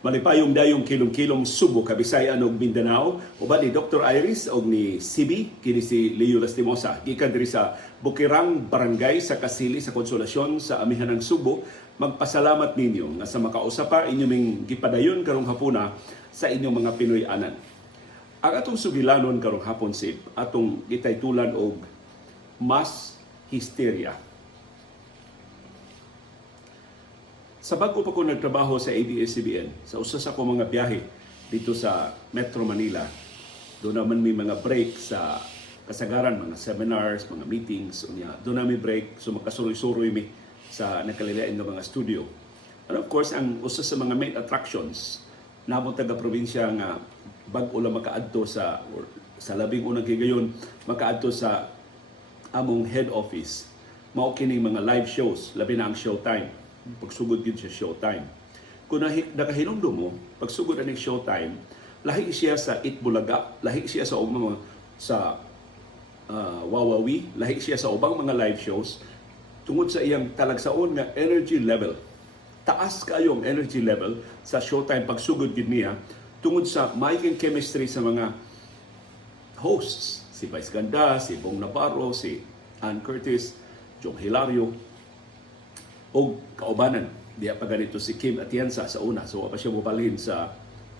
Malipayong dayong kilong-kilong Subo, Kabisayan ug Mindanao, uban ni Dr. Iris ug ni CB kini si Leo Lastimosa gikan diri sa Bukirang Barangay sa Kasili sa Konsolasyon sa amihan ng Subo. Magpasalamat ninyo nga sa makausapa inyong gipadayon karong hapuna sa inyong mga Pinoy anan. Ang atong sugilanon karong hapon sip atong gitaytulan og mass hysteria. Sa bago pa ko nagtrabaho sa ABS-CBN, sa usa sa akong mga biyahe dito sa Metro Manila, doon naman may mga break sa kasagaran, mga seminars, mga meetings, doon namin break, so makasuroy-suroy mi sa nakalilain ng mga studio. And of course, ang usa sa mga main attractions, nabong taga-probinsya nga bag-o lang makaadto sa labing unang higayon, makaadto sa among head office, mao kining mga live shows, labi na ang showtime. Pagsugod yun sa showtime. Kung nakahinungdo mo, pagsugod ang showtime, lahi siya sa Itbulaga, lahi siya sa Wawawi, lahi siya sa ubang mga live shows, tungod sa iyang talagsaon nga energy level. Taas kayong energy level sa showtime pagsugod yun niya, tungod sa making chemistry sa mga hosts, si Vice Ganda, si Bong Navarro, si Ann Curtis, Jong Hilario, o kaubanan. Diya pa ganito si Kim Atienza sa una. So, pa siya bubalhin sa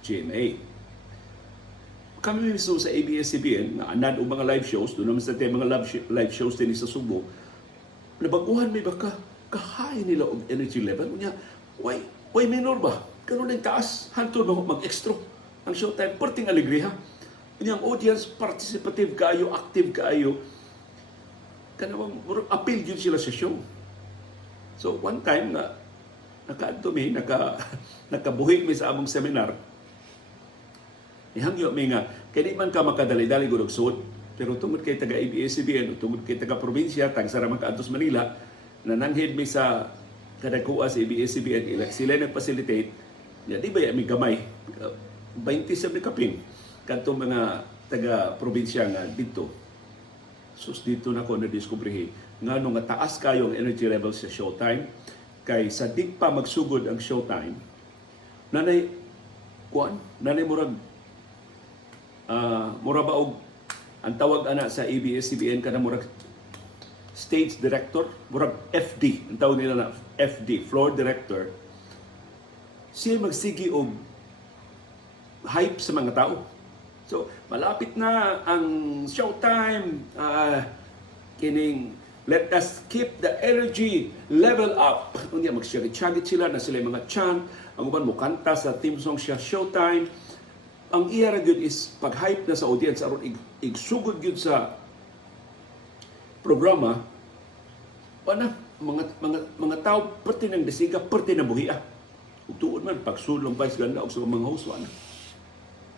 GMA. Kami mismo sa ABS-CBN, na anad o mga live shows, doon naman sa mga live shows din sa Subo, nabaguhan may baka kahain nila og energy level. Unya, why minor ba? Ganun ang taas. Hantod ba mag-extra ang showtime? Perting alegriha. Unya, ang audience, participative kaayo, active kaayo. Kanawang appeal yun sila sa show. So one time na nakaadto mi nakabuhi mi sa among seminar. Ihangyo mi nga kani man ka makadali-dali gud og suod, pero tungod kay taga ABS-CBN, tungod kay taga probinsya tag sa makaadto sa Manila, nananghid mi sa kadagkua sa ABS-CBN, sila nag-facilitate. Ya di ba mi gamay 20 sa kapin kadto mga taga probinsya nga dito. Sus dito na ko na diskubrihi nga nung taas kayo ang energy level sa showtime, kay sa di pa magsugod ang showtime, nanay murag ba og ang tawag ana sa ABS-CBN kana murag stage director, murag FD, ang tawag nila na FD, floor director, siya magsigi og hype sa mga tao. So malapit na ang showtime, kining let us keep the energy level up. Unya magsyagit-syagit sila na sila mga chant, ang uban mo kanta sa theme song siya showtime. Ang iya ra gyud is pag-hype na sa audience aron igsugod gyud sa programa. Pana mga tao perti nang desiga, perti na buhia. Ug tuod man pagsulong Vice Ganda og sa mga host na.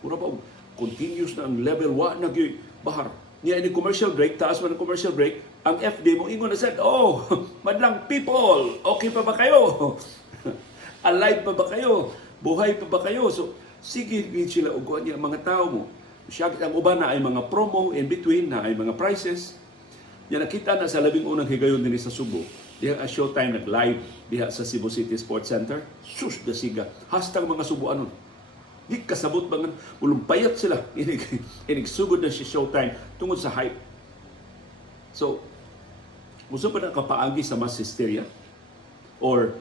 Pura pa continuous na ang level wa na gyud bahar. Niya ini commercial break, taas man ang commercial break, ang FD mo ingon na said, "Oh, madlang people, okay pa ba kayo? Alive pa ba kayo? Buhay pa ba kayo?" So, sige sila uguan niya mga tao mo. Siya ang uban na ay mga promo in between, na ay mga prices. Yan nakita na sa labing unang higayon din sa Subo. Diha ang showtime nag-live diha sa Cebu City Sports Center. Sus, dasiga. Hashtag mga Subuanon. Di kasabot ba nga, ulumpayat sila. Inigsugod na si showtime tungod sa hype. So, gusto pa na kapaagi sa mass hysteria? Or,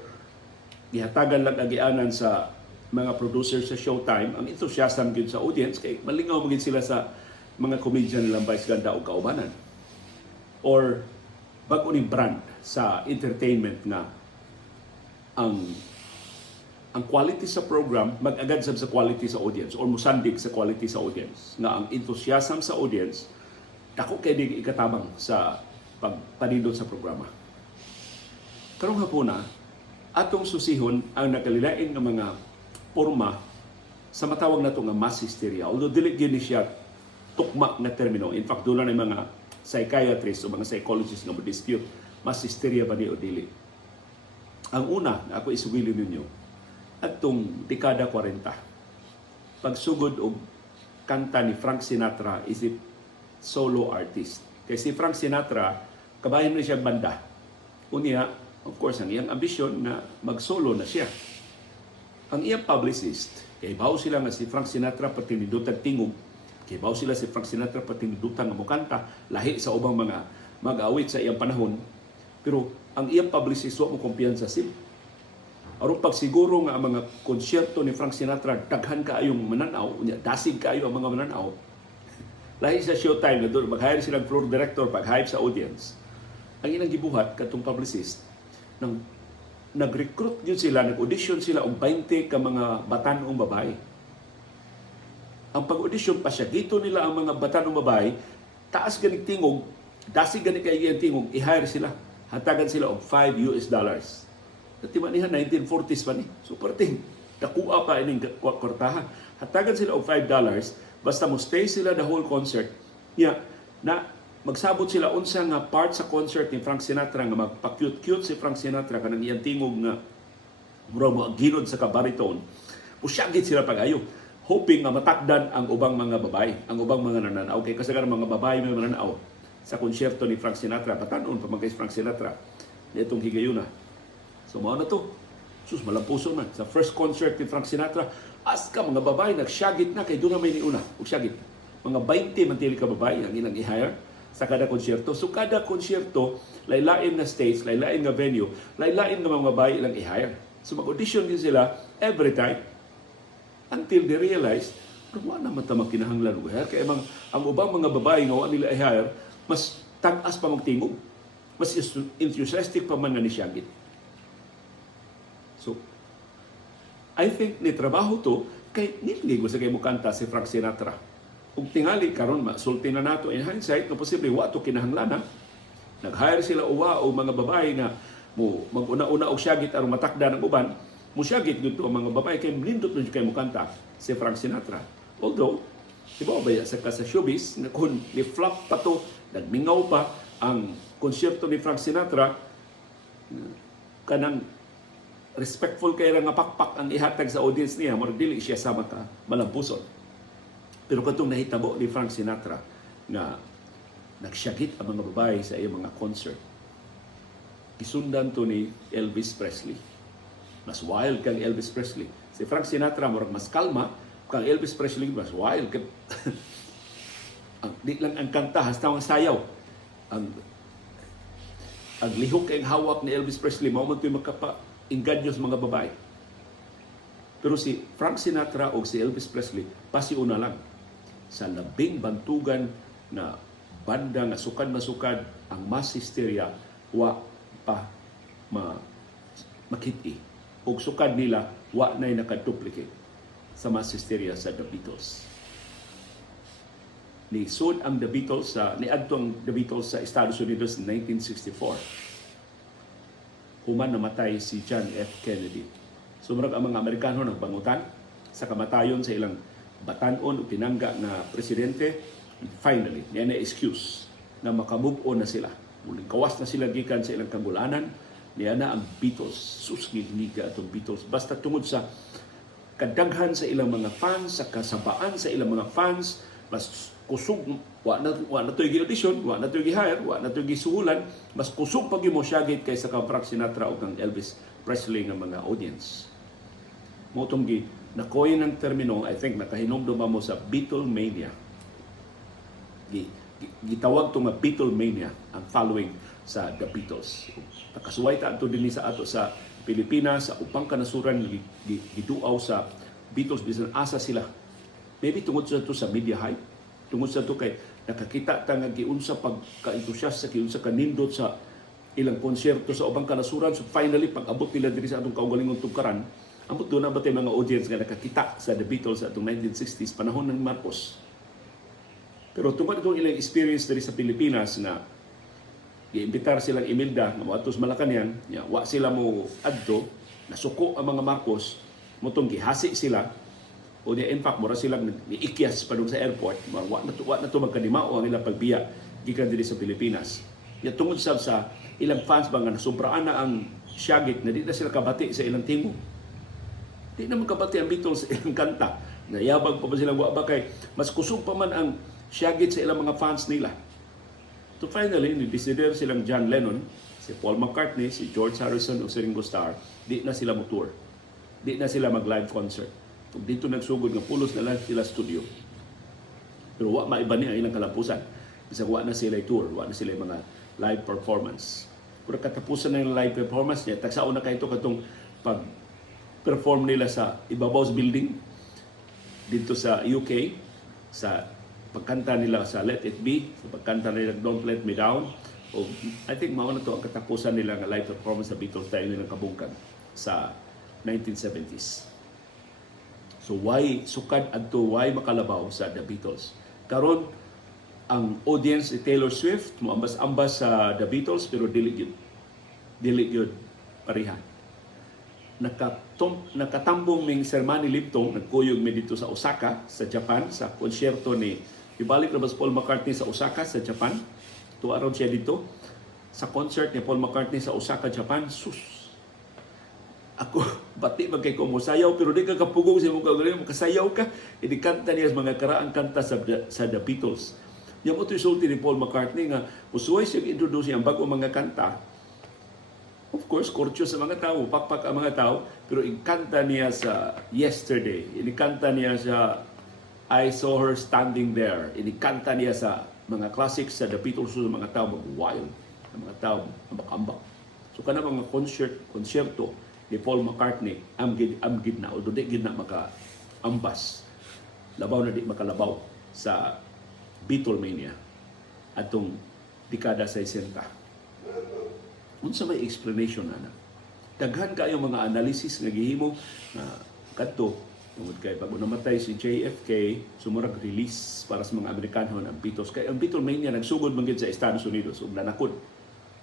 gihatagan lang agianan sa mga producers sa showtime, ang enthusiasm gyud sa audience, kay malingaw magin sila sa mga comedian nilang Vice Ganda o kaubanan. Or, bago ni brand sa entertainment nga ang quality sa program mag-agad sa quality sa audience or musandig sa quality sa audience, nga ang enthusiasm sa audience dako kay di ikatabang sa pagpanindot sa programa. Karong hapuna atong susihon ang nakalilain nga mga porma sa matawag nato nga mass hysteria, although dili gyud siya tukma na termino. In fact, doon na mga psychiatrists o mga psychologists nga mo-dispute mass hysteria ba ni o dili. Ang una na ako isugilin ninyo atong dekada 40, pagsugod og kanta ni Frank Sinatra, isip solo artist. Kay si Frank Sinatra, kabayan na siya banda. Unya, of course, ang iyang ambisyon na mag-solo na siya. Ang iyang publicist, kay bawo sila nga si Frank Sinatra pati ni Dutang Tingog, kay bawo sila si Frank Sinatra pati ni Dutang nga mukanta, lahi sa ubang mga mag-awit sa iyang panahon, pero ang iyang publicist wa mo kumpiyansa sila. Aron pagsiguro nga ang mga konsyerto ni Frank Sinatra daghan kaayong mananaw, dasig kaayo ang mga mananaw, lahi sa showtime na doon, mag-hire silang floor director, pag-hype sa audience. Ang ilang gibuhat, katong publicist, nag-recruit yun sila, nag-audition sila og 20 ka mga batanong babae. Ang pag-audition pa siya, dito nila ang mga batanong babae, taas ganig tingog, dasig ganig kay iyang tingog, i-hire sila. Hatagan sila og $5. Natima niya, 1940s pa ni. So, parting, nakuha pa ining kwartahan. Hatagan sila og $5, basta mo stay sila the whole concert. Na magsabot sila unsa nga part sa concert ni Frank Sinatra nga magpa-cute-cute si Frank Sinatra kanang iyang tingog nga mura mo ginod sa kabaritone. Pusyagit sila pag-ayo, hoping nga matakdan ang ubang mga babae, ang ubang mga nananaw. Kay kasagaran mga babae may nananaw sa konsyerto ni Frank Sinatra, patanon pa man kay Frank Sinatra nitong higayuna. So mao na to. Sus, malampuso man. Sa first concert ni Frank Sinatra, aska mga babae nagsyagit na kay doon na may niuna. Ug syagit. Mga 20 mantili ka babae ang inang i-hire sa kada konsyerto. So kada konsyerto, laylain na stage, laylain na venue, laylain na mga babae ilang i-hire. So mag-audition din sila every time until they realize wala naman tamang kinahanglan i-hire. Kaya ang ubang mga babae nga wala nila i-hire, mas tag-as pa magtingog. Mas enthusiastic pa man nga ni Syagit. So, I think ni trabaho to kay niligo sa kay mukanta si Frank Sinatra. Ug tingali karon masulti na nato in hindsight na posible wa to kinahanglan. Nag-hire sila uwa o mga babae nga mo mag-una-una og Syagit aron matakda ng uban. Mo Syagit dito ang mga babae kay nindot na kay mukanta si Frank Sinatra. Although iba ba sa showbiz na kun ni flop pa to, nagmingaw pa ang konsyerto ni Frank Sinatra, kanang respectful kay nga pakpak ang ihatag sa audience niya, murag dili siya sa mata malampuson. Pero katong nahitabo ni Frank Sinatra nga nagsyagit ang mga babae sa iyang mga concert, isundan to ni Elvis Presley. Mas wild kang Elvis Presley. Si Frank Sinatra murag mas kalma, kang Elvis Presley mas wild. Di lang ang kanta, hasta ang sayaw. Ang lihok kay hawak ni Elvis Presley, mao man to'y makapa-inganyos mga babae. Pero si Frank Sinatra o si Elvis Presley, pasiuna lang. Sa labing bantugan na banda nga sukad masukad, ang mass hysteria, wa pa makiti. O sukad nila, wa na'y nakaduplicate sa mass hysteria sa The Beatles. Nisod ang The Beatles niadto ang The Beatles sa Estados Unidos in 1964. Human namatay si John F. Kennedy. Sumurag ang mga Amerikano nagbangutan sa kamatayon sa ilang batanon o pinangga na presidente. Finally, niya na excuse na makamove on na sila. Muling kawas na sila gikan sa ilang kagulanan. Niya na ang Beatles. Susngig-ngiga atong Beatles. Basta tungod sa kadaghan sa ilang mga fans, sa kasabaan sa ilang mga fans, mas kusog, wa na to'y gi-audition, wa na to'y gi-hire, wa na to'y gisuhulan, mas kusog pag mo Syagit kaysa ka Frank Sinatra o kang Elvis Presley ng mga audience. Motong nakoy ng termino, I think nakahinomdom ba mo sa Beatlemania. Gitawag to nga Beatlemania ang following sa The Beatles. Nakasuway ta ato dinhi sa ato sa Pilipinas, sa upang kanasuran giduaw sa Beatles bisan asa sila. Maybe tungod sa to sa media hype, tungod sa to kay nakakita ta nga giunsa pagka-entusiasta, giunsa kanindot sa ilang konsyerto sa ubang kanasuran. So finally pag-abot nila diri sa atong kaugalingong tugkaran, ambot doon na ba tayo mga audience nga nakakita sa The Beatles sa atong 1960s, panahon ng Marcos. Pero tungkol itong ilang experience diri sa Pilipinas na i-imbitar silang Imelda na moadto sa Malacañang, wa sila mo adto, nasuko ang mga Marcos, motong gihasi sila, o in fact, mura silang niikyas pa sa airport, wa na to magkanimao ang ilang pagbiya gikan diri sa Pilipinas. Tungod sa ilang fans ba nga nasubraan na ang Syagit na di na sila kabati sa ilang tingog. Di naman kabati ang Beatles sa ilang kanta. Nayabag pa ba silang waba kay mas kusog pa man ang Syagit sa ilang mga fans nila. So finally, ni-desider silang John Lennon, si Paul McCartney, si George Harrison o si Ringo Starr, di na sila mo-tour. di na sila mag-live concert. Kung dito nagsugod nga pulos na lang sila studio. Pero wa maiba ni ang ilang kalapusan. Bisag wa na sila tour, wa na sila mga live performance. Pero katapusan na yung live performance niya, tagsaon na kayo ito katong pag-perform nila sa ibabaw's building dito sa UK, sa pagkanta nila sa Let It Be, sa pagkanta nila Don't Let Me Down. O, I think mauna to ang katapusan nila ng live performance sa Beatles tayo nilang kabungkan sa 1970s. So why sukad adto, why makalabaw sa The Beatles? Karon ang audience ni Taylor Swift mo ambas-ambas sa The Beatles pero dili gyud pareha. Nakatambong ming Sir Manny Lipton nagkuyog mi dito sa Osaka sa Japan sa konsyerto ni ibalik na Paul McCartney sa Osaka sa Japan. Tuwa raw siya dito sa concert ni Paul McCartney sa Osaka, Japan. Sus! Ako, bati magkay ko mo sayaw, pero di ka kapugong sa mong kagaling, makasayaw ka. Idikanta niya sa mga karaang kanta sa The Beatles. Yung ito isulti ni Paul McCartney nga, usuway siya introduce niya ang bagong mga kanta. Of course, courteous sa mga tao, pakpak ang mga tao, pero ikanta niya sa Yesterday, inikanta niya sa I Saw Her Standing There, inikanta niya sa mga classics sa The Beatles, sa mga tao mag-wild, mga tao ambak-ambak. So kana mga konsyerto ni Paul McCartney, amgid na, although di gid na maka-ambas, labaw na di makalabaw sa Beatlemania atong dekada 60. Unsa may explanation na? Daghan kayo mga analysis nga gihimo na kadto tungod kay pag namatay si JFK, sumurag release para sa mga Amerikano ang Beatles. Kay ang Beatlemania nagsugod man gid sa Estados Unidos ug nanakod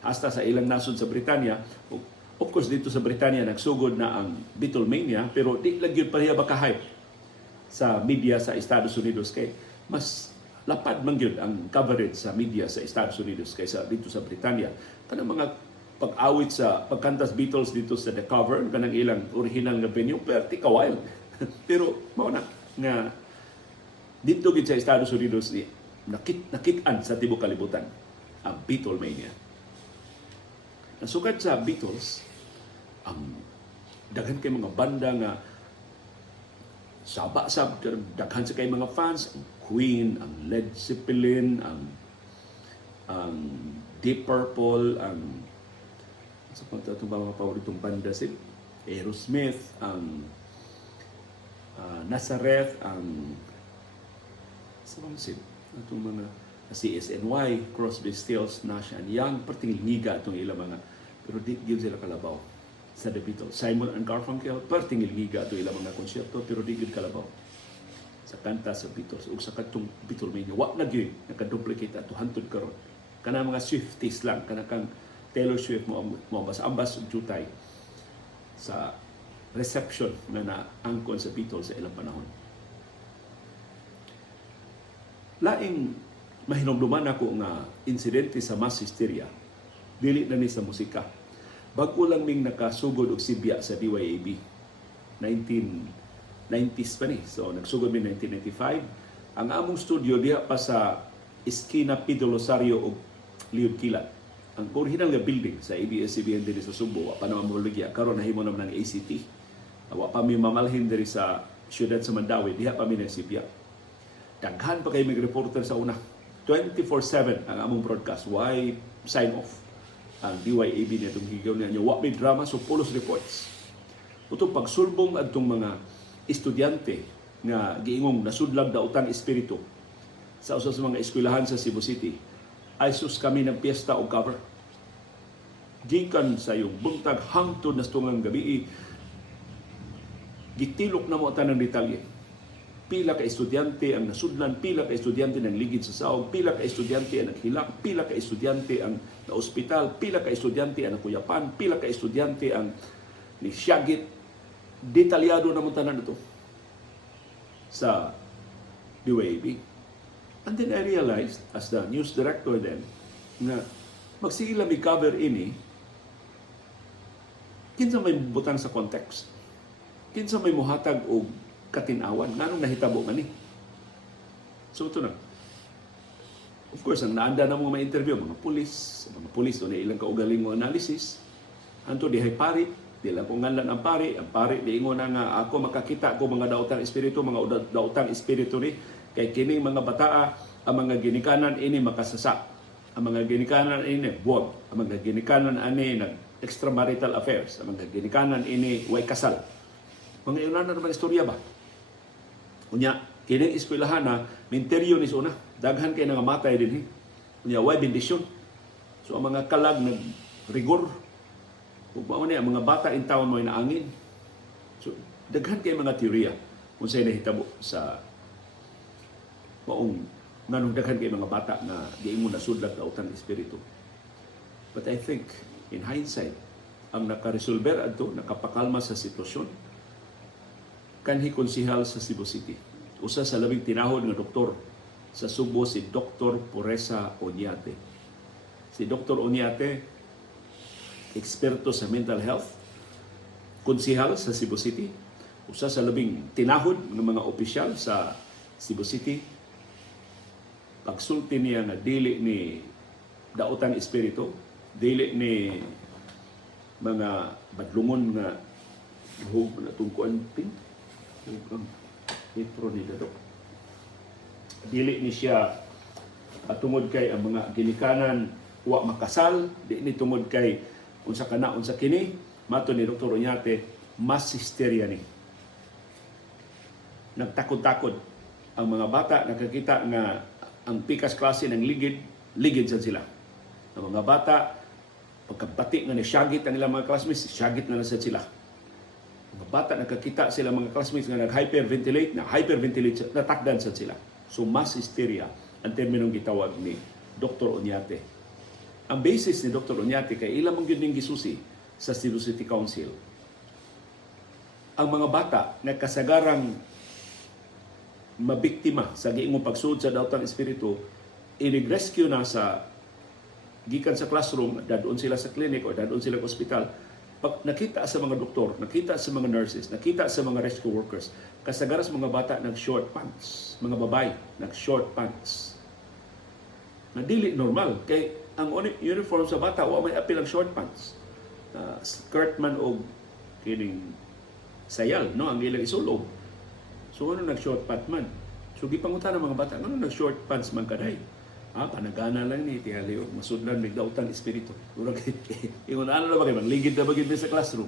hasta sa ilang nasod sa Britanya. Of course dito sa Britanya nagsugod na ang Beatlemania pero di lang gyud pareha baka-hype sa media sa Estados Unidos kay mas lapad man gyud ang coverage sa media sa Estados Unidos kaysa dito sa Britanya. Kanang mga pag-awit sa pagkantas Beatles dito sa The Cover, kanang ilang original nga venue, perti ka wild. Pero mao na nga dito gid sa Estados Unidos ni nakit-an sa tibuok kalibutan ang Beatlemania. Nasukad sa Beatles ang daghan kay mga banda nga saba-sab daghan sa kay mga fans, ang Queen, ang Led Zeppelin, ang Deep Purple, ang sa itong mga paboritong banda si Aerosmith, ang Nazareth, ang sa mga itong mga CSNY, Crosby, Stills, Nash and Young, perting lingiga itong ilang mga, pero di gyud sila kalabaw sa The Beatles. Simon and Garfunkel, perting lingiga itong ilang mga konsyerto, pero di gyud kalabaw sa kanta sa Beatles ug sa katong Beatlemania. Wa na gyud nakaduplicate ato hantod karon. Kana mga Swifties lang, kana kang Taylor Swift mo ambas ug jutay sa reception na naangkon sa Beatles sa ilang panahon. Laing mahinumduman ako nga insidente sa mass hysteria, dili na ni sa musika. Bago lang ming nakasugod og sibya sa DYAB. 1990s pa ni. So nagsugod mi 1995. Ang among studio diha pa sa Esquina Pedro Rosario ug Leon Kilat. Ang original nga building sa ABS-CBN diri sa Subo, wa pa naman mabaligya. Karon nahimo naman ng ACT. Wa pa mi mamalhin diri sa siyudad sa Mandawi, diha pa mi nagsibya. Daghan pa kay mig reporter sa una. 24/7 ang among broadcast. Why sign off? Ang DYAB niya itong higaw niya. Wa may drama, so pulos reports. Itong pagsulbong adtong mga estudyante nga giingong nasudlag daotang espiritu sa usa sa mga eskwelahan sa Cebu City. Ay sus kami ng piyesta o cover. Gikan sa yung buntag hangtod na tungang gabi, gitilok na mo tanang detalye. Pila ka estudyante ang nasudlan, pila ka estudyante ang ligid sa saog, pila ka estudyante ang naghilak, pila ka estudyante ang na-ospital, pila ka estudyante ang nakuyapan, pila ka estudyante ang nisyagit. Detalyado na mo tanan ito sa DYAB. And then I realized, as the news director then, na magsigila may cover ini, kinsa may butang sa context, kinsa may muhatag o katinawan, nganong nahitabo nga ni. So ito na. Of course, ang naanda na mga interview, mga pulis, doon ilang kaugaling mo analysis, anto dihay pari, Di lang ko nganlan ang pari diingon na nga ako makakita ko mga daotang espiritu, mga daotang espiritu ni kay kining mga bataa ang mga ginikanan ini makasasa. Ang mga ginikanan ini buwag. Ang mga ginikanan ani nag extramarital affairs. Ang mga ginikanan ini way kasal. Mga ilan na naman istorya ba? Unya, kining eskwelahan na minteryo ni una. Daghan kay nangamatay din. Unya, way bendisyon. So ang mga kalag nag rigor. Kung paano niya, mga bata in town mo inaangin. So, daghan kay mga teorya kung sa'yo nahitabo sa maong nganong daghan kay mga bata na giingon na sudlag na utang espiritu. But I think, in hindsight, ang nakaresolver adto, nakapakalma sa sitwasyon, kanhi konsihal sa Cebu City. Usa sa labing tinahod nga doktor sa Subo si Dr. Poresa Oñate. Si Dr. Oñate, eksperto sa mental health, konsihal sa Cebu City, usa sa labing tinahod ng mga opisyal sa Cebu City. Pagsulti niya na dili ni daotang espiritu, dili ni mga badlungon nga hug na tungkuan pin intro ni Dadok. Dili ni siya tungod kay ang mga ginikanan wa makasal, di ni tungod kay unsa kana unsa kini, mato ni Dr. Oñate, mas hysteria ni. Nagtakod-takod ang mga bata, nakakita nga ang pikas klase ng ligid sa sila. Ang mga bata, pagkabati nga ni syagit ang ilang mga classmates, syagit na sa sila. Mga bata, nakakita sila mga classmates nga nag-hyperventilate, natakdan sa sila. So mass hysteria ang terminong gitawag ni Dr. Oñate. Ang basis ni Dr. Oñate kay ilang mong yun gisusi sa Cebu City Council. Ang mga bata na kasagarang mabiktima sa giingong pagsud sa daotang espiritu, i-rescue na sa gikan sa classroom, dadon sila sa clinic o dadon sila sa ospital. Pag nakita sa mga doktor, nakita sa mga nurses, nakita sa mga rescue workers, kasagaran sa mga bata nag-short pants, mga babae nag-short pants. Na dili normal kay ang uniform sa bata wa may apil ang short pants. Skirt man og kining sayal, no, ang ilang isulob. So ano nag-short pants man? So gipangutan ng mga bata, ano nag-short pants man kaday? Panagana lang ni tihali og masudlan mig daotang espiritu. Murag ingon ano ba kay magligid na bagid sa classroom.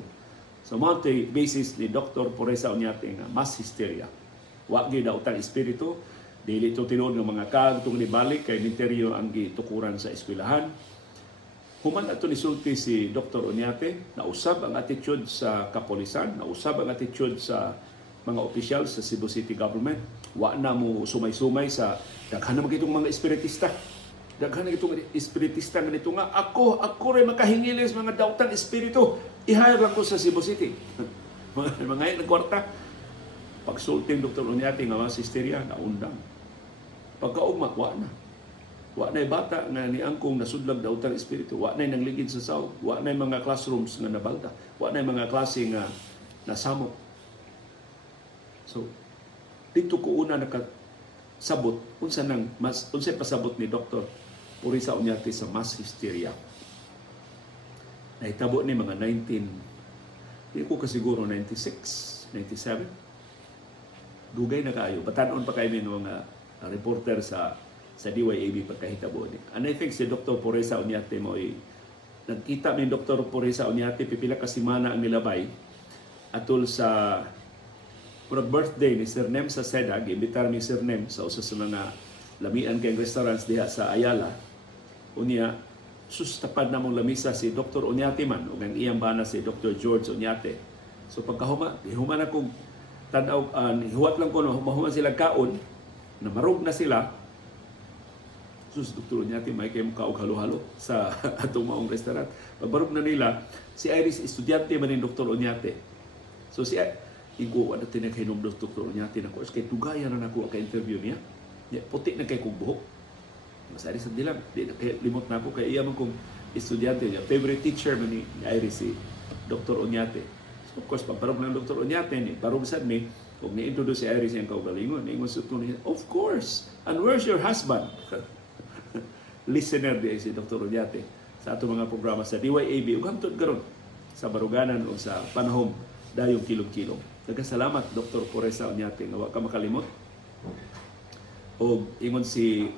So mao basis ni Dr. Poresa Oñate nga mass hysteria. Wa gyud daotang espiritu. Dili ito tinuod ng mga kagtong nibalik kay minteryo ang gitukuran sa eskwelahan. Human ato nisulti si Dr. Oñate, nausab ang attitude sa kapolisan, nausab ang attitude sa mga opisyal sa Cebu City Government. Wa na mo sumay-sumay sa daghan na itong mga espiritista. Daghan na itong espiritista nga nito nga, ako rin makahingilis mga daotang espiritu. I-hire lang ko sa Cebu City. mga nagkwarta. Pagsulting Dr. Oñate nga mga hysteria, naundang. Pagkaugma, wa na. Wa na'y bata nga niangkong nasudlag daotang espiritu. Wa na'y nangligid sa sawd. Wa na'y mga classrooms nga nabalda. Wa na'y mga klase nga nasamot. So, dito ko una nakasabot unsay pasabot ni Dr. Poresa Oñate sa mass hysteria. Nahitabo ni mga hindi ko kasiguro 96, 97. Dugay na kaayo. Batanon pa kayo ng mga reporter sa DYAB pagkahitabo ni. And I think si Dr. Poresa Oñate nagkita ni Dr. Poresa Oñate pipila ka semana ang nilabay atol sa birthday ni Sir Nem sa Sedag. Imbitar ni Sir Nem sa usa sa mga lamian kayong restaurants diha sa Ayala. Unya, tapad na mong lamisa si Dr. Oñate man o ang iyang bana si Dr. George Oñate. So pagkahuma na kong tanaw, hiwat lang ko no, mahuman sila kaon, na marog na sila. Sus, Dr. Oñate, may kayo mukha halo-halo sa atong maong restaurant. Pagbarog na nila, si Iris, estudyante man ni Dr. Oñate. So si Igo, ano tinaghinom Dr. Oñate na ko, kay tugayan na ako ang interview niya. Puti na kay kong buhok. Mas Iris, hindi lang. Di na kay limot na ako, kay iya man kong estudyante niya. Favorite teacher man ni Iris, si Dr. Oñate. So of course, pagbarog ng Dr. Oñate, barog sad ni, kung ni-introduce si Iris niyang kaugalingon, niingon sa niya, of course, and where's your husband? Listener di si Dr. Oñate sa ato mga programa sa DYAB. Ug hangtod karon sa baruganan o sa panahon dayong kilom-kilom. Nagkasalamat Dr. Poresa Oñate nga wa ka makalimot. O ingon si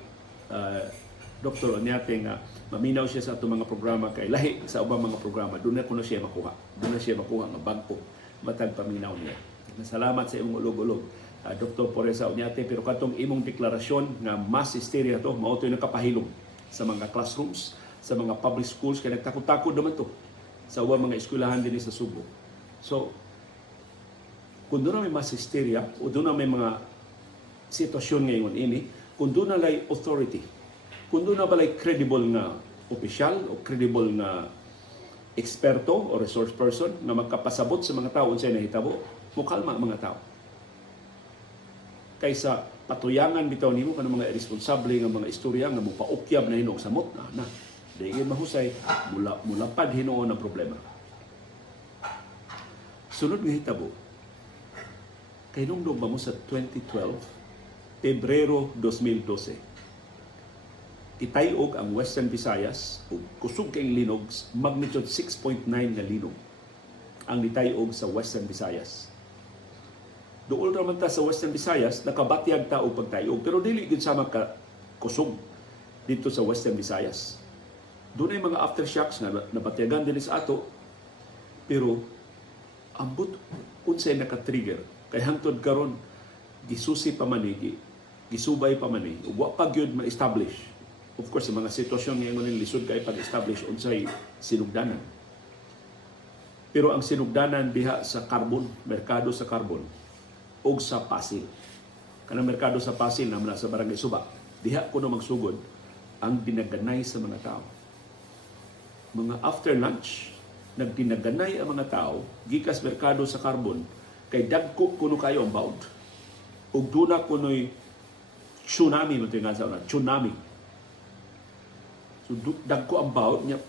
Dr. Oñate nga maminaw siya sa atong mga programa kay lahi sa ubang mga programa. Doon na kuno siya makuha. Doon na siya makuha nga bangko matag paminaw niya. Salamat sa imong ulog-ulog, Dr. Poresa Oñate, pero katong imong deklarasyon nga mass hysteria to, mao to'y nakapahilom sa mga classrooms, sa mga public schools, kaya nagtakot-takot naman to sa ubang mga eskwelahan din sa Subo. So, kung doon na may mass hysteria, o doon na may mga sitwasyon ngayon ini, kung doon na lay authority, kung doon na balay credible na opisyal o credible na eksperto o resource person na magkapasabot sa mga tao unsay nahitabo, mukalma ang mga tao. Kaysa patuyangan bitaw nimo kanang mga irresponsible nga mga istorya nga mopaukyab na hinog samot na. Dili mahusay mulapad hinuon ang problema. Sunod nga hitabo. Kay nung ba mo sa 2012, Pebrero 2012. Itayog ang Western Visayas ug kusog kay linog magnitude 6.9 na linog ang nitayog sa Western Visayas. Dool raman ta sa Western Visayas nakabatyag ta og pagtayog pero dili gid sama ka kusog dito sa Western Visayas. Doon ay mga aftershocks na nabatyagan din sa ato pero ambot unsay naka-trigger kay hangtod karon gisusi pa man gisubay pa man ug wa pa gyud ma-establish. Of course, sa mga sitwasyon ngayon lisod kay pag-establish unsay sinugdanan. Pero ang sinugdanan diha sa carbon, merkado sa carbon, o sa Pasil. Kanang merkado sa Pasil na sa Barangay Suba, diha kuno magsugod ang dinaganay sa mga tao. Mga after lunch, nagdinaganay ang mga tao, gikas merkado sa carbon, kay dagko kuno kayo ang baud. Ug duna kuno'y tsunami, tsunami. So dagko ang bawd niya.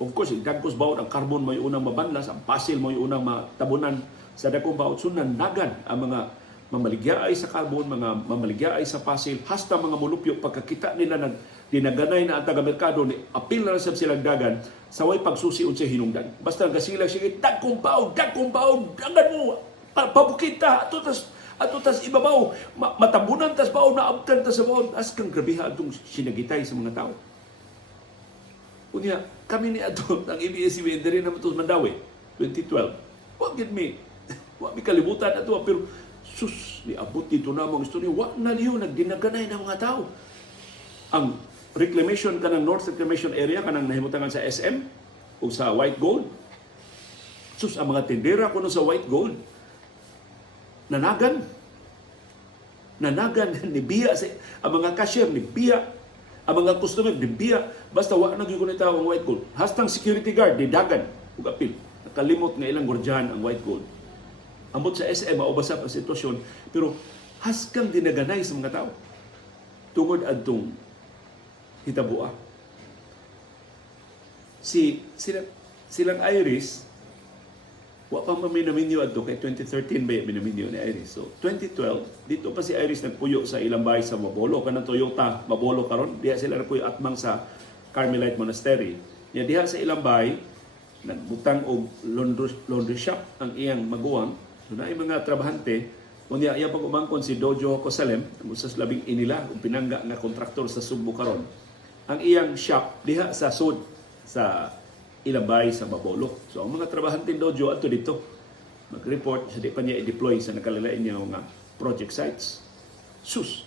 Of course, dagkos bawd ang carbon mo yung unang mabanlas, ang Pasil mo yung unang matabunan sa dagkong bawd. So nandagan ang mga mamaligyaay sa carbon, mga mamaligyaay sa Pasil, hasta mga mulupyo pagkakita nila dinaganay na ang taga-merkado ni apil na sab silang dagan sa way pagsusi unsay hinungdan. Basta gasilag siya dagkong bawd, dagan mo pabukit ta ato tas ibabaw matabunan tas bawd na abtan ta sa bawd as kang grabiha atong sinagitay sa mga tao. Unya, kami ni ato, ang ABS-CBN rin naman ito Mandawi, 2012. Wag mi kalibutan ato, pero sus, niabot dito na mga istorya, wag na niyo, nagdinaganay ng mga tao. Ang reclamation ka ng North Reclamation Area, kanang nahimutangan sa SM, o sa White Gold, sus, ang mga tindera kuno sa White Gold, nanagan, nibiya, ang mga cashier, nibiya, ang mga customer, nibiya, basta wala na gyud tao ang White Gold. Hastang security guard, didagan, ug apil. Nakalimot nga ilang gordyahan ang White Gold. Ambot sa SM, maubasap ang sitwasyon, pero haskang dinaganay sa mga tao. Tungod adtong hitabua. Silang Iris, wa pa maminaminyo adto kay 2013 ba minaminyo ni Iris. So 2012 dito pa si Iris nagpuyo sa ilang bahay sa Mabolo kanang Toyota Mabolo karon diha sila nagpuyo atmang sa Carmelite Monastery. Nya diha sa ilang bahay nagbutang og laundry shop ang iyang maguwang. So naay mga trabahante unya iya pag umangkon si Dojo Cosalem usas labing inila ug pinangga nga kontraktor sa Subo karon. Ang iyang shop diha sa sud sa ilabay sa Mabolo. So ang mga trabahante dojo ato dito mag-report sa di pa niya i-deploy sa nakalilain niya mga project sites. Sus!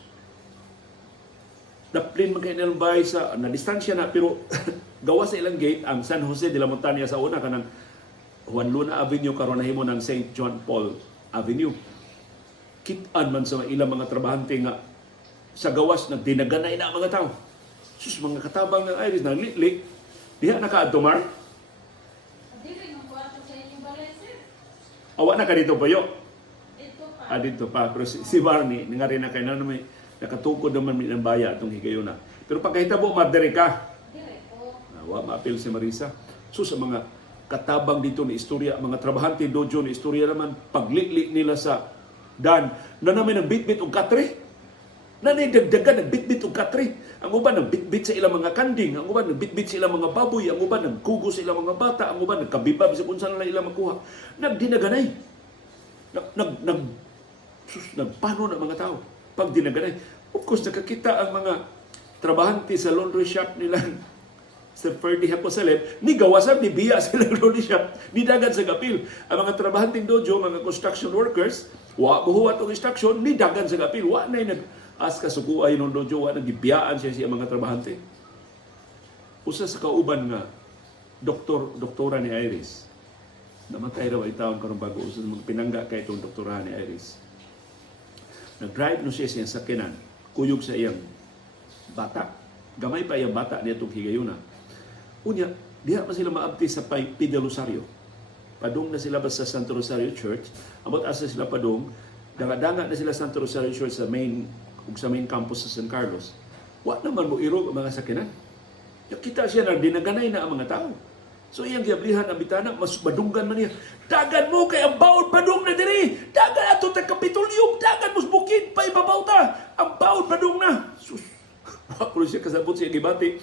Daplin magkainalbay sa na distansya na pero gawa sa ilang gate ang San Jose de la Montaña sa una kanang Juan Luna Avenue karon nahimo ng St. John Paul Avenue. Kit-an man sa ilang mga trabahante nga sa gawas nagdinaganay na ang mga tao. Sus, mga katabang ng Iris na litlik diha naka-adtomar. Awa na ka dito pa yo. Dito pa. Dito pa. Pero si Barney, nga rin na kayo na may nakatukod naman ng baya itong higayon na. Pero pagkahitabo, madere ka. Dire po. Awa, maapil si Marisa. So sa mga katabang dito ni istorya, mga trabahante dojo ni istorya naman, pagliklik nila sa dan, na namin ang bit-bit o katre. Nanay dagdagan, nagbitbit og katri. Ang uban nagbitbit sa ilang mga kanding, ang uban nagbitbit sa ilang mga baboy, ang uban nagkugo sa ilang mga bata, ang uban nagkabibab sa kung saan lang ilang makuha. Nagdinaganay. Nagpano na mga tao pag dinaganay. Of course, nakakita ang mga trabahante sa laundry shop nila sa Ferdi Jerusalem, ni gawasan, ni biya sila laundry shop, ni dagan sa gapil. Ang mga trabahanting dojo, mga construction workers, wa buhuwat og instruction, ni dagan sa gapil. Wa na nag-as ka sukuay ng dojo, wa nagibiyaan siya mga trabahante. Usa sa kauban nga, doktora ni Iris, namatay raw ay taon karong bago, usa sa mga pinangga kay itong doktora ni Iris. Nag-drive no siya siyang sakinan, kuyog sa iyang bata. Gamay pa iyang bata niya itong higayuna. Unya, diha pa sila maabti sa Pide Rosario. Padung na sila ba sa Santo Rosario Church. Abot asa sila padung, danga-danga na sila sa Santo Rosario Church sa main campus sa San Carlos. Wa naman mo irog ang mga sakinan. Kita siya na dinaganay na ang mga tao. So iyang giablihan ang bitana, mas badunggan man niya. Dagan mo kay ang bawod padung na diri. Dagan ato ta Kapitulyum, dagan mo bukid pa ibabaw ta. Ang bawod padung na. Sus. Ako siya kasabot siya gibati.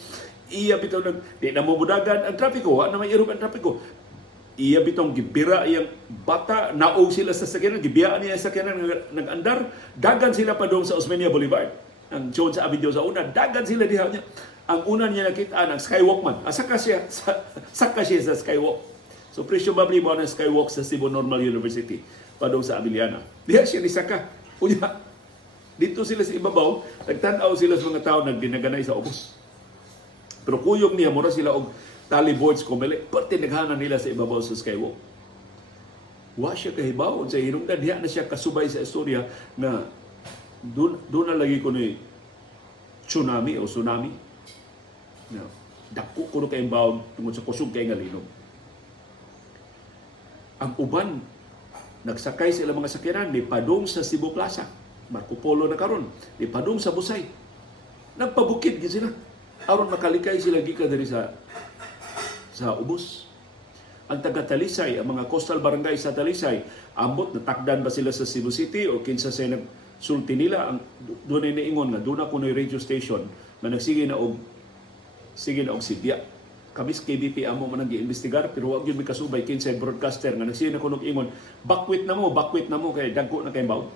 Iya bitaw di na mo budagan ang trapiko, wa na may irog ang trapiko. Iya bitong gibira iyang bata, naog sila sa sakyanan, gibiyaan niya sa sakyanan nag-andar, dagan sila padung sa Osmeña Boulevard. Ang John sa video sa una, dagan sila diha niya. Ang una niya nakita ang skywalk man. Saka siya sa skywalk. So presumably mo ang skywalk sa Cebu Normal University padung sa Abiliana. Diha siya ni saka. Unya, dito sila sa ibabaw, nagtanaw sila sa mga tao nagdinaganay sa ubos. Pero kuyog niya, mura sila og tally boards kumili. Pati naghanan nila sa ibabaw sa skywalk. Wa siya kahibaw. Sa hinungdan, diha na siya kasubay sa istorya na doon na lagi ko ni tsunami. No. Dako kuno kay bawon tungod sa kusog kay nga linog. Ang uban nagsakay sa ilang mga sakyanan ni padung sa Cebu Plaza, Marco Polo na karon, ni padung sa Busay. Nagpabukid gid sila aron makalikay sila gikan diri sa ubos. Ang taga Talisay, ang mga coastal barangay sa Talisay, ambot natakdan ba sila sa Cebu City o kinsa say nagsulti nila ang doon ay niingon nga doon ako na radio station na nagsige na og Sibya. Kabis KBP amo man nag-iimbestigar pero wag gyud mi kasubay kinsay broadcaster nga nagsige na kunog ingon bakwit na mo kay dagko na kay baw.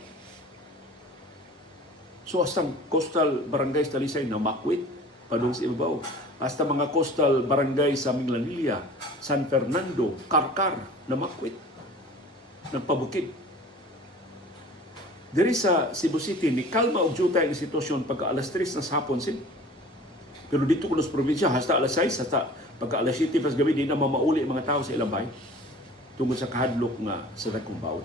So hasta coastal barangay sa Talisay na makwit padung sa ibabaw. Hasta mga coastal barangay sa Minglanilla, San Fernando, Karkar na makwit. Nagpabukid. Diri sa Cebu City ni kalma og jutay ang sitwasyon pagka alas 3 na sa hapon sin. Pero dito kuno sa probinsya, hasta alas 6, hasta pagka alas 7 pas gabi, di na mamauli mga tao sa ilang bahay tungkol sa kahadlok nga sa nagkumbaw.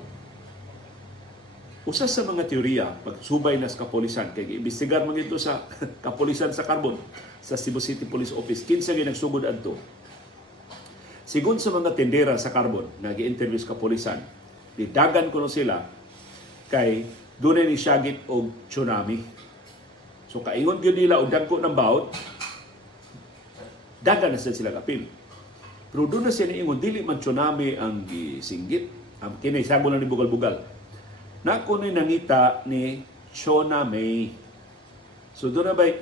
Usa sa mga teorya, pagsubay na sa kapolisan, kay iimbestigar man ito sa kapolisan sa Carbon, sa Cebu City Police Office, kinsa gyud nagsugod adto. Sigon sa mga tendera sa Carbon, nag-i-interview sa kapolisan, didagan kuno sila kay dunay ni syagit og tsunami. So kaingon gyud nila og dagko ng bawod, dagan na sila kapil. Pero doon na siya niingon, dili man tsunami ang gisinggit. Ang kinay sagol na ni bugal-bugal. Na kuno'y nangita ni Chona May. So doon na ba'y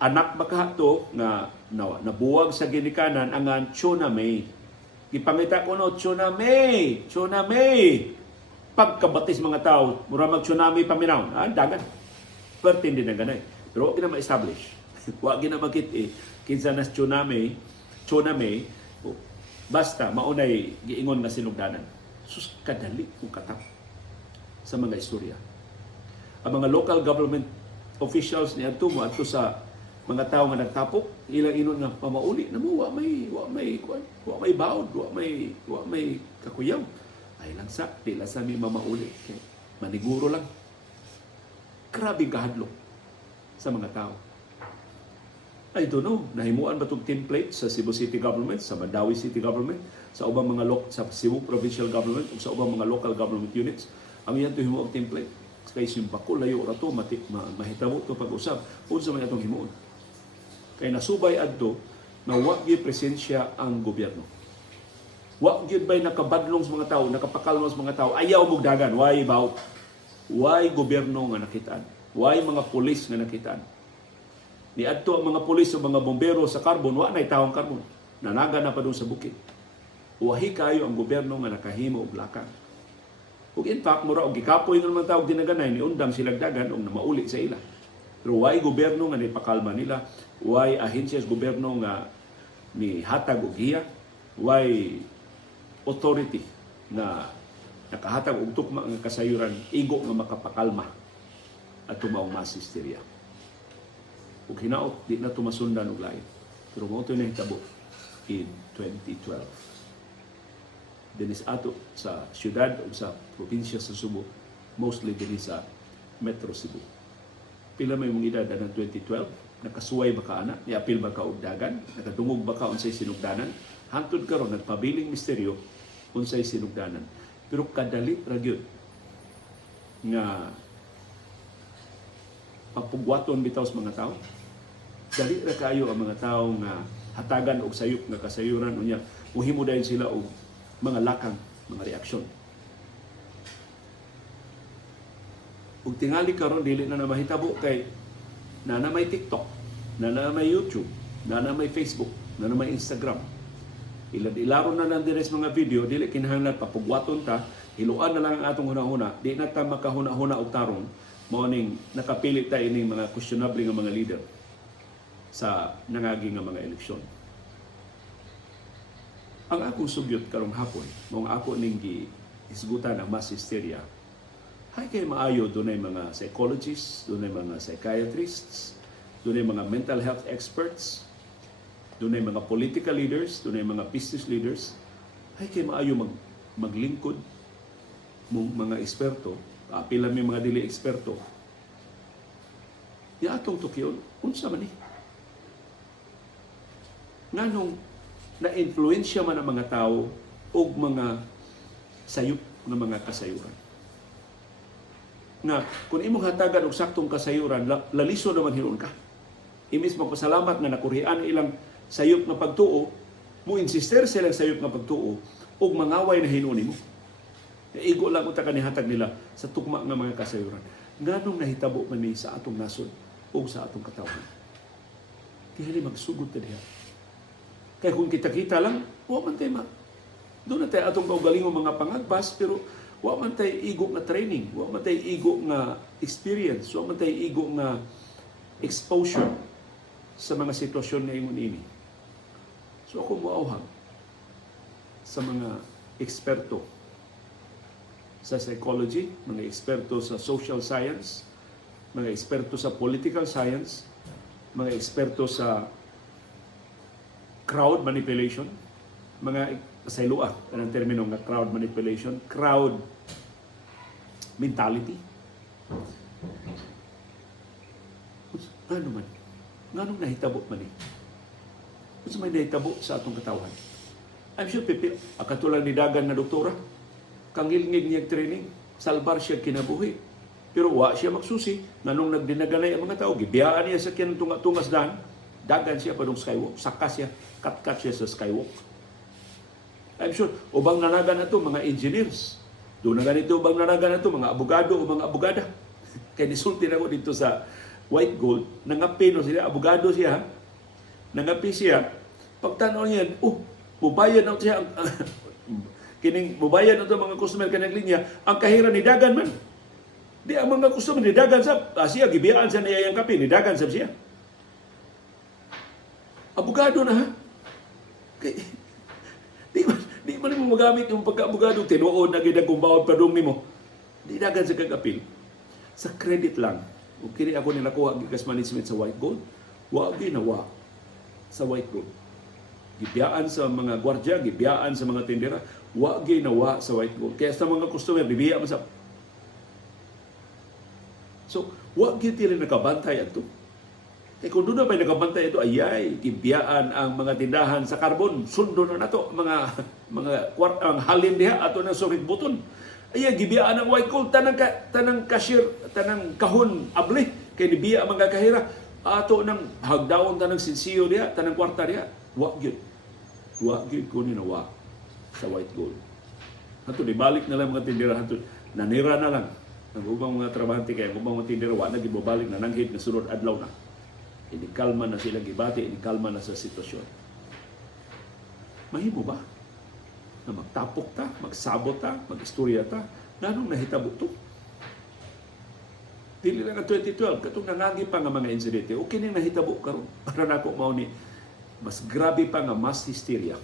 anak baka to nga nabuwag sa ginikanan ang Chona May. Ipangita ko no, Chona May! Pagkabatis mga tao, mura mag-tsunami paminaw. Dagan. Pertin din na ganay. Pero huwag na ma-establish. Huwag na makit kinsa na Chona May, basta maunay giingon nga sinugdanan. Sus kadali kung katap sa mga istorya. Ang mga local government officials ni adto sa mga tao nga nagtapok, ilang inon nga pamauli na mo wa may bawod, wa may kakuyaw. Ay lang sa dila sa mi mamauli kay maniguro lang. Grabe kahadlok sa mga tao. I don't know, nahimuan ba itong template sa Cebu City Government, sa Mandawi City Government, sa ubang mga sa Cebu Provincial Government, o sa ubang mga local government units. Ang yan ito himuang template. Kaya simbako, layo rato, mahitabo ito pag-usap. Unsa man itong himuon. Kaya nasubay adto na wag gyud presensya ang gobyerno. Wag gyud bay nakabadlong sa mga tao, nakapakalma sa mga tao, ayaw mong dagan, why gobyerno nga nakitaan. Way mga pulis nga nakitaan. Niadto ang mga pulis o mga bombero sa Carbon, wa na'y taong Carbon. Nanaga na pa doon sa bukid. Wahi kayo ang gobyerno nga nakahimo og lakang. Ug in fact, mura og gikapoy ng mga tawag dinaganay, ni undang silagdagan og namauli sa ila. Pero way gobyerno nga nipakalma nila, way ahensya sa gobyerno nga ni hatag og giya, way authority na nakahatag og tukma nga kasayuran, igo nga makapakalma at tumaong mass hysteria. Ug hinaot, di na tumasundan og lain. Pero mo ito na hitabo in 2012. Dinis ato sa syudad o sa probinsya sa Subo, mostly din sa Metro Cebu. Pila may mong edad ng 2012, nakasuway ba ka ana, niapil ba ka og dagan, nakadungog ba ka unsay sinugdanan, hantod karon nagpabiling misteryo unsay sinugdanan. Pero kadali ra gyud nga mapugwaton bitaw sa mga tao. Dali ra kayo ang mga tao nga hatagan og sayop nga kasayuran unya, muhimo dayon sila og mga lakang, mga reaksyon. Ug tingali karon dili na mahitabo kay na may TikTok, na may YouTube, na may Facebook, na may Instagram. Ilaro na lang sa mga video, dili kinahanglan papugwaton ta, hiluan na lang ang atong hunahuna, di na ta makahuna-huna og tarong, mao ning nakapili ta ining mga questionable nga mga leader sa nangagi nga mga eleksyon. Ang akong sugyot karong hapon, mong ako ning isgutan ang mass hysteria, hay kay maayo dunay mga psychologists, dunay mga psychiatrists, dunay mga mental health experts, dunay mga political leaders, dunay mga business leaders, hay kay maayo maglingkod mong mga eksperto, pila may mga dili eksperto. Ya atong tukyon, unsa man ni? Nganong na-influensya man ang mga tao og mga sayop ng mga kasayuran. Nga, kung imong hatagan og saktong kasayuran, laliso naman hinon ka. Imis magpasalamat na nakurian ilang sayop nga pagtuo, mo insister sa ilang sayop nga pagtuo, og mangaway na hinunin mo. Igo lang unta kanihatag nila sa tugma nga mga kasayuran. Nganong nahitabo man ni sa atong nasod o sa atong katawhan. Kaya magsugod ta diha. Kaya kung kita-kita lang, wa man tayo doon na tayo atong kaugalingong mga pangagbas, pero wa man tayo igo nga training, wa man tayo igo nga experience, wa man tayo igo nga exposure sa mga sitwasyon na ingon ini. So ako muauhag sa mga eksperto sa psychology, mga eksperto sa social science, mga eksperto sa political science, mga eksperto sa crowd manipulation, mga kasaylua, anong termino nga crowd manipulation, crowd mentality. Ano man? Nganong nahitabo man eh? Kung may nahitabo sa atong katawan? I'm sure, katulad ni Dagan na doktora, kangilngig niyag training, salbar siya kinabuhi. Pero wa siya magsusi, nganong nagdinaganay ang mga tao, gibiyaan niya sa kintungas dahan, dagan siya pa ng skywalk, saka siya, kat siya sa skywalk. I'm sure, ubang nanagan na ito, mga engineers. Doon na ganito, ubang nanagan na ito, mga abogado o mga abogada. Kaya nisulti na ko dito sa White Gold, nangapi no sila, abogado siya, nangapi siya, pagtanaw niya, bubayan na siya, kining bubayan na ito mga customer kanyang linya, ang kahira ni Dagan man. Di ang mga customer ni Dagan siya, gibiyaan siya na iyang kapi, ni Dagan siya. Abogado na ha? Di man mo magamit yung pagka-abogado, tinuod na gina kung bawat padung nimo. Di Dagan sa kagapil. Sa credit lang, kini ako nilakuha gikas management sa White Gold, wa ginawa sa White Gold. Gibiyaan sa mga gwardiya, gibiyaan sa mga tindera, wa ginawa sa White Gold. Kaya sa mga customer, bibiya man sa... So, wa gid rin nakabantay ato. Kaya kung doon na ba nakabantay ito, ayay, gibiyaan ang mga tindahan sa Carbon, sundo na nato, ang halin diha, ato ng surit buton. Ayay, gibiyaan ang White Gold, tanang cashier, tanang kahon, abli, kaya nibiya ang mga kahira, ato ng hagdaon, tanang sinsiyo diha, tanang kwarta diha, wa gyud ko ninawa sa White Gold. Hato, ibalik na lang mga tindera, hato, nanira na lang Ang ubang mga trabahante kaya, ang ubang mga tindero, wala na gibabalik na nanghid na sunod adlaw na. Inikalma na sila gibati, inikalma na sa sitwasyon. Mahimo ba na magtapok ta, magsabot ta, mag-istorya ta? Nanong nahitabo to? Dili lang ang 2012, katong nangagi pa nga mga insidente, okay nang nahitabo karon. Para nako mao ni mas grabe pa nga mass hysteria.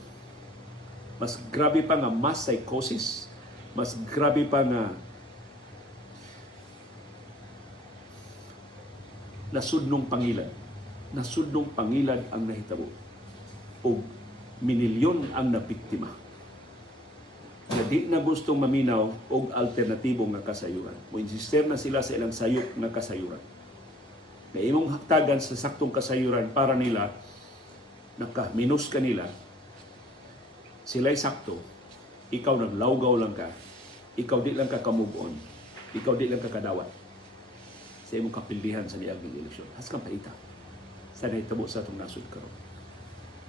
Mas grabe pa nga mass psychosis. Mas grabe pa nga nasudnong pangilan. Nasudnong pangilan ang nahitabo. O minilyon ang napiktima. Na di na gustong maminaw og alternatibo nga kasayuran. Mo-insister na sila sa ilang sayop nga kasayuran. Na imong haktagan sa saktong kasayuran para nila naka-minus kanila, sila'y sakto, ikaw naglawgaw lang ka, ikaw di lang ka ka-move on, ikaw di lang ka kadawat sa imong kapildihan sa niaging eleksyon. Has kang paita sa nahitabo sa itong nasod karon.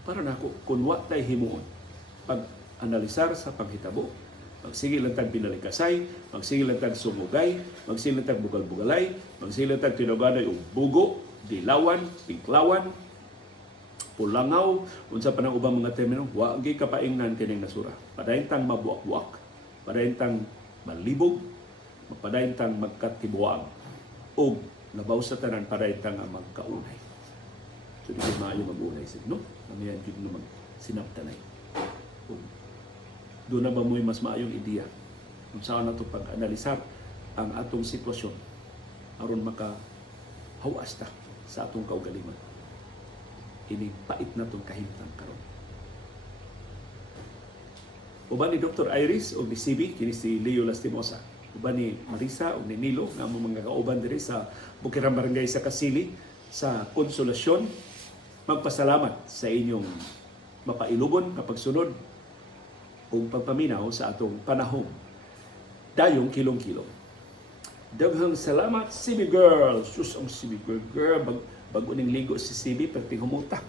Para nako, kung wa tay himuon, pag-analisar sa paghitabo, magsigil lang tag binalikasay, magsigil lang tag sumugay, magsigil lang tag bugal-bugalay, magsigil lang tag tinuganay og bugo, dilawan, pinklawan, pulangaw, unsa pa ng ubang mga termino, wa gyud kapaingnan kining nasura. Padayon tang mabuak-buak, padayon tang malibog, padayon tang magkatibuang, o labaw sa tanan padayon tang magkaunay. So di maayo mag-unay sig, no? Amiyan gyud naman sinabtanay. Doon na ba mo'y mas maayong ideya kung saan nato pag-analisar ang atong sitwasyon aron makahawas ta sa atong kaugalingon. Ini pait na itong kahimtang karon. Uban ni Dr. Iris o ni CB, kini si Leo Lastimosa. Uban ni Marisa o ni Nilo, nga mga kauban diri sa Bukirang Barangay sa Kasili, sa Konsolasyon. Magpasalamat sa inyong mapailugon kapag sunod o pagpaminaw sa atong panahon. Dayong kilong-kilong. Daghang salamat, CB Girl. Sus, ang CB Girl. Bago ning ligo si CB, perting humuta.